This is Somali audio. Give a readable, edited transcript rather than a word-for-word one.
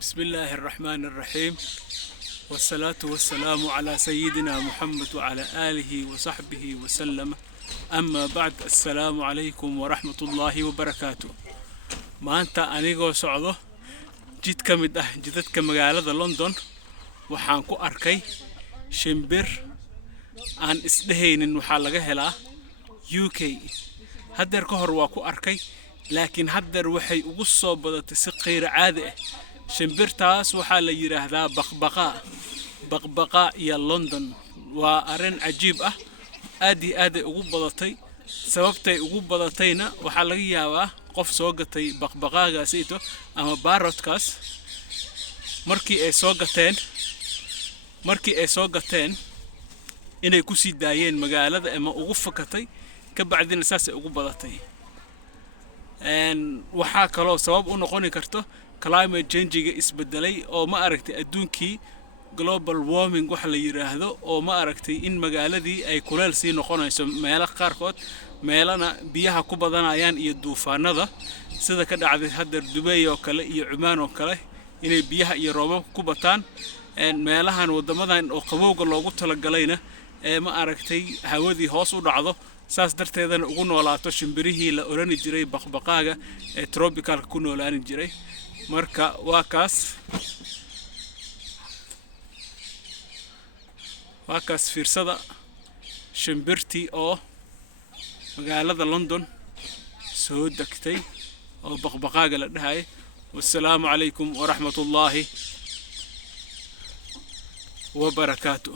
بسم الله الرحمن الرحيم، والصلاة والسلام على سيدنا محمد وعلى آله وصحبه وسلم. أما بعد، السلام عليكم ورحمة الله وبركاته. ما أنت أنيقو سعودو جيت كمده جدتك مقالة لندن وحانكو أركي شمبر aan isdhehaynin waxaa laga helaa UK. haddeer ka hor waa ku arkay, laakiin haddeer waxay ugu soo badatay si qeyr caadi ah. shimbirtaas waxaa la yiraahdaa baqbaqa iyo London. waa arin cajiib ah, aad iyo aad ay ugu badatay. sababtay ugu badatayna waxaa laga yaabaa qof soo gatay baqbaqaagaasito ama parrotkaas markii ay soo gateen inay ku sii daayeen magaalada ama ugu fakatay ka bacdina saas ay ugu badatay. waxa kale oo sabab u noqon karto climate change-ga isbedelay oo ma aragtay adduunkii global warming wax la yiraahdo, oo ma aragtay in magaaladii ay kuleel sii noqonayso meelaha qaarkood, meelana biyaha ku badanayaan iyo duufaanada sida ka dhacday hadda Dubai oo kale iyo Oman oo kale, inay biyaha iyo roobabka ku bataan. meelahan wadamadan oo qabowga loogu talagalayna ma aragtay hawadii hoos u dhacdo, saas darteedana ugu noolaato shimbirihii la oran jiray baqbaqaaga ee tropical ku noolaan jiray. marka waa kaas fiirsada shimbirtii oo magaalada London soo degtay oo baqbaqaaga la dhahay. wassalaamu calaykum waraxmatullaahi وبركاته.